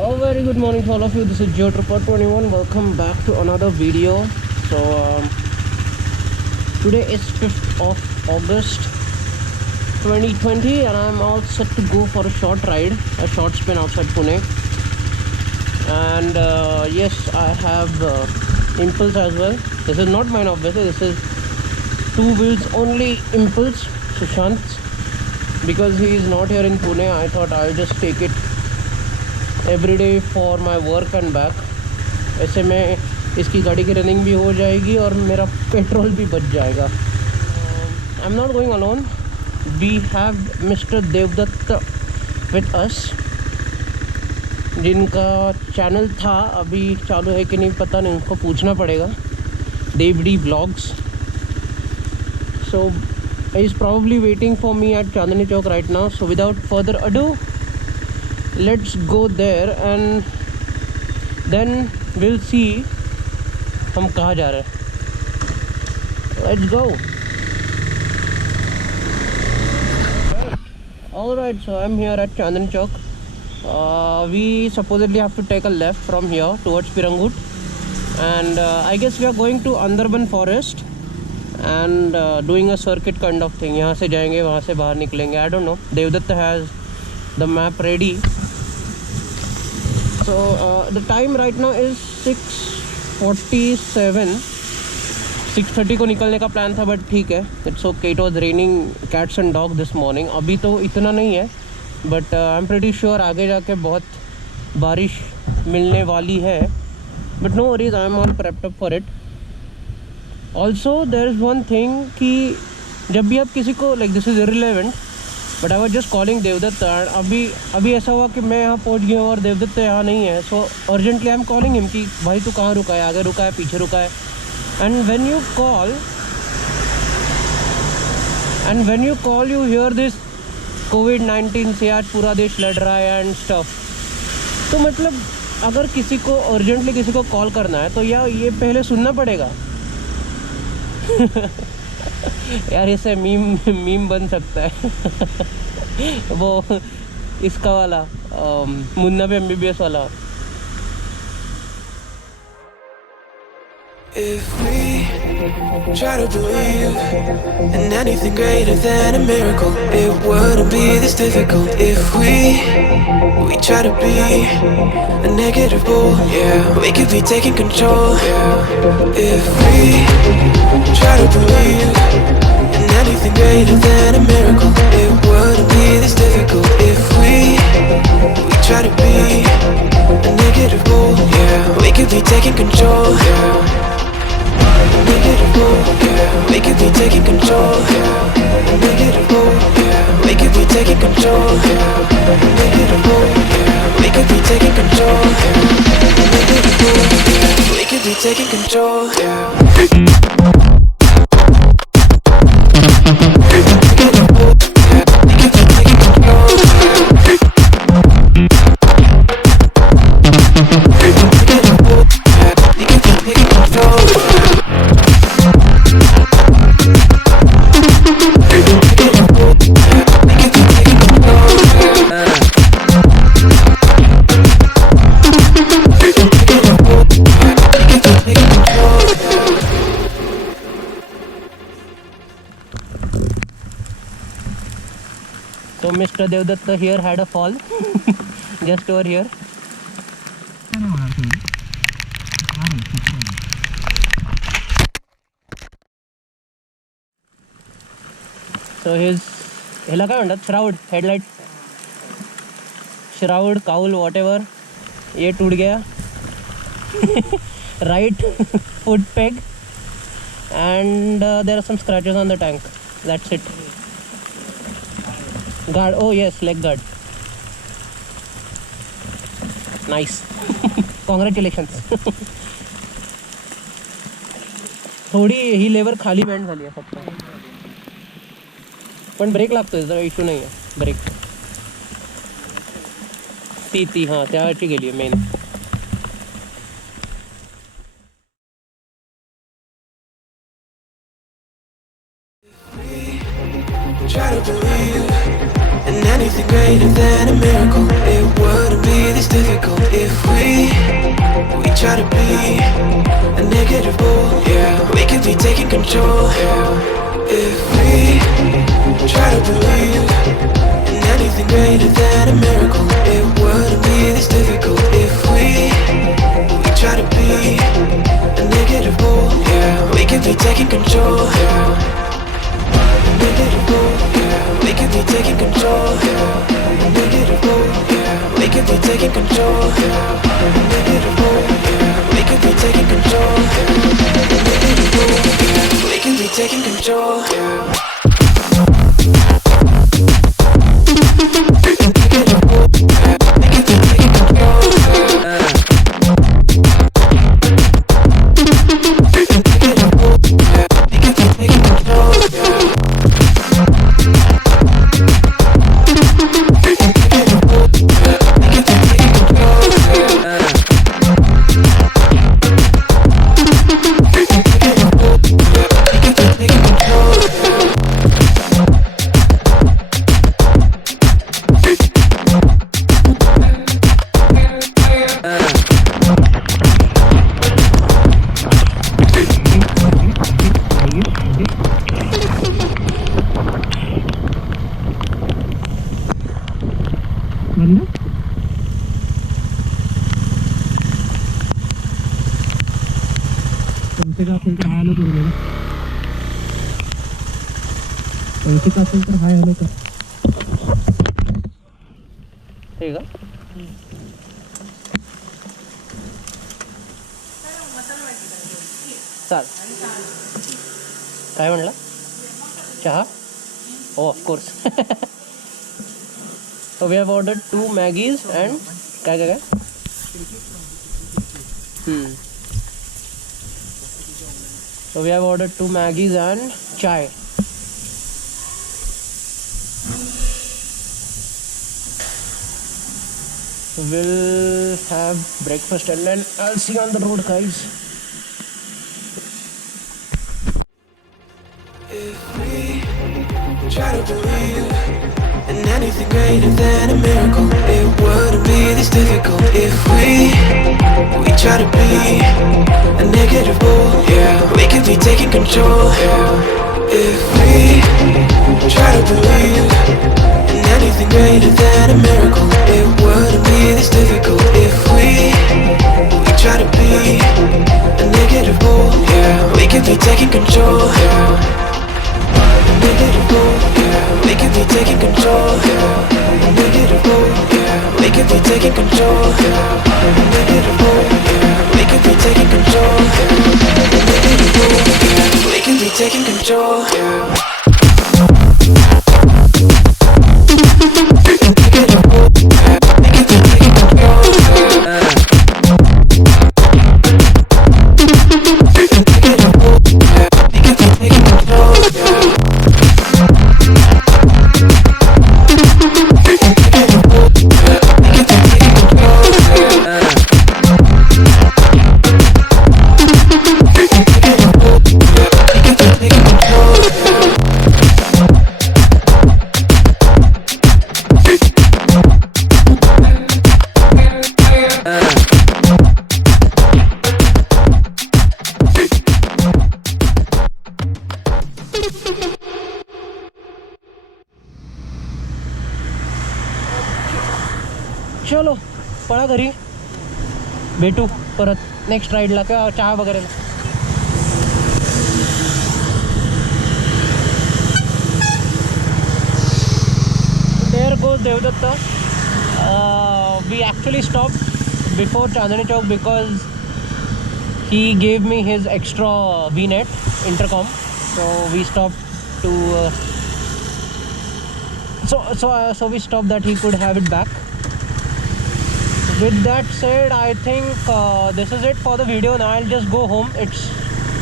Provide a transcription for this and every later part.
A very good morning to all of you. This is Gopro 21. Welcome back to another video. So today is 5th of August 2020 and I'm all set to go for a short ride, a short spin outside Pune. And yes, I have Impulse as well. This is not mine obviously, this is two wheels only Impulse, Sushant's. Because he is not here in Pune, I thought I'll just take it every day for my work and back. ऐसे में इसकी गाड़ी की running भी हो जाएगी और मेरा पेट्रोल भी बच जाएगा. I'm not going alone. We have Mr. Devdutt with us, जिनका चैनल था, अभी चालू है कि नहीं पता नहीं, उनको पूछना पड़ेगा. Devdi blogs. So he's probably waiting for me at Chandni Chowk right now. So without further ado, let's go there and then we'll see हम कहाँ जा रहे हैं. Let's go. Alright, so I'm here at Chandni Chowk. We supposedly have to take a left from here towards Pirangut, and I guess we are going to Andarban Forest and doing a circuit kind of thing. यहाँ से जाएंगे, वहाँ से बाहर निकलेंगे. I don't know. Devdutt has the map ready. So the time right now is 6:47. 6:30 को निकलने का प्लान था, बट ठीक है, it's okay. It was raining cats and dog this morning. अभी तो इतना नहीं है, but I am pretty sure आगे जाके बहुत बारिश मिलने वाली है. But no worries, I am all prepped up for it. Also there is one thing कि जब भी आप किसी को, like this is irrelevant, but I was just calling Devdatt. अभी ऐसा हुआ कि मैं यहाँ पहुँच गया और देवदत्त यहाँ नहीं है. So urgently I am calling him कि भाई तू कहाँ रुका है, आगे रुका है, पीछे रुका है. And when you call you hear this कोविड-19 से आज पूरा देश लड़ रहा है एंड स्टफ. तो मतलब अगर किसी को अर्जेंटली किसी को कॉल करना है तो यार ये पहले सुनना पड़ेगा. यार इससे मीम बन सकता है. वो इसका वाला मुन्ना पे MBBS वाला. If we try to believe in anything greater than a miracle, it wouldn't be this difficult. If we try to be a negative bull, yeah, we could be taking control. If we try to believe in anything greater than a miracle, it wouldn't be this difficult. If we try to be a negative bull, yeah, we could be taking control. Negative bull, yeah, we could be taking control. Negative bull, yeah, we could be taking control. Negative bull, yeah, we could be taking control. Negative bull, yeah, we could be taking control. So Mr. Devdutt here had a fall just over here. So his ह्याला काय म्हणतात, shroud, headlight, shroud, cowl, whatever, ये टूट गया. Right foot peg and there are some scratches on the tank. That's it. Guard, oh yes, leg guard. Nice. Congratulations. थोडी ही लेवर खाली band झाली आहे फक्त, पण ब्रेक लागतोय, जरा इश्यू नाही आहे. ब्रेक ती हां त्याची गेली आहे main. Try to believe in anything greater than a miracle. It wouldn't be this difficult be a negative bull. Yeah, we could be taking control. Yeah, if we try to believe in anything greater than a miracle, it wouldn't be this difficult. If we try to be a negative bull. Yeah, we could be taking control. Yeah, negative bull. Yeah, we could be taking control. Yeah, negative bull. Yeah, we could be taking control. Yeah, negative bull. Yeah, we could be taking control. Yeah, negative bull. Yeah, we could be taking control. Yeah. का filter hi hello करू नका पैसे का filter hi hello कर ठीक आहे चाल काय म्हणला चहा oh of course so we have ordered 2 Maggies and काय so we have ordered 2 Maggies and chai we'll have breakfast and then I'll see you on the road guys. If we try to believe in anything greater than a miracle, it wouldn't be this difficult. If we try to be a negative bull, yeah, we could be taking control. Yeah. If we try to believe in anything greater than a miracle, it wouldn't be this difficult. If we try to be a negative bull, yeah, we could be taking control. Yeah. Negative bull, yeah, we could be taking control. Yeah. Negative bull, yeah, we could be taking control. Yeah. Negative bull, yeah, we could be taking control. Yeah. Negative bull, yeah, we could be taking control. Yeah. चलो पळा घरी भेटू परत next राईडला किंवा चहा वगैरे there goes Devdatta we actually stopped before Chandani Chowk because he gave me his extra V-net intercom, so we stopped to so we stopped that he could have it back. With that said, I think this is it for the video. Now I'll just go home. It's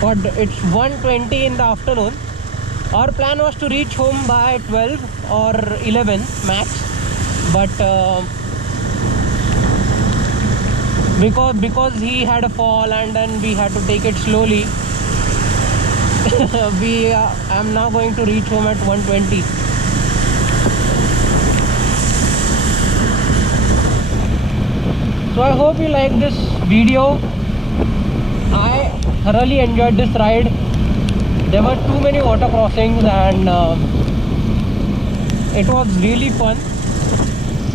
1:20 in the afternoon. Our plan was to reach home by 12 or 11 max, but because he had a fall and then we had to take it slowly, I'm now going to reach home at 1:20. So I hope you like this video. I thoroughly enjoyed this ride. There were too many water crossings and it was really fun.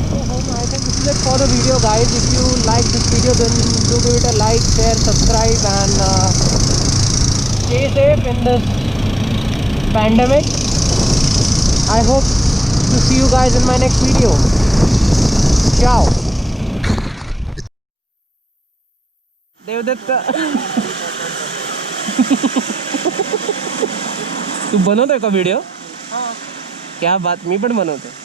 So I think this is it for the video, guys. If you like this video, then do give it a like, share, subscribe, and stay safe in this pandemic. I hope to see you guys in my next video. Ciao. Devdatt तू बनवतोय का video? क्या बात, मी पण बनवतो.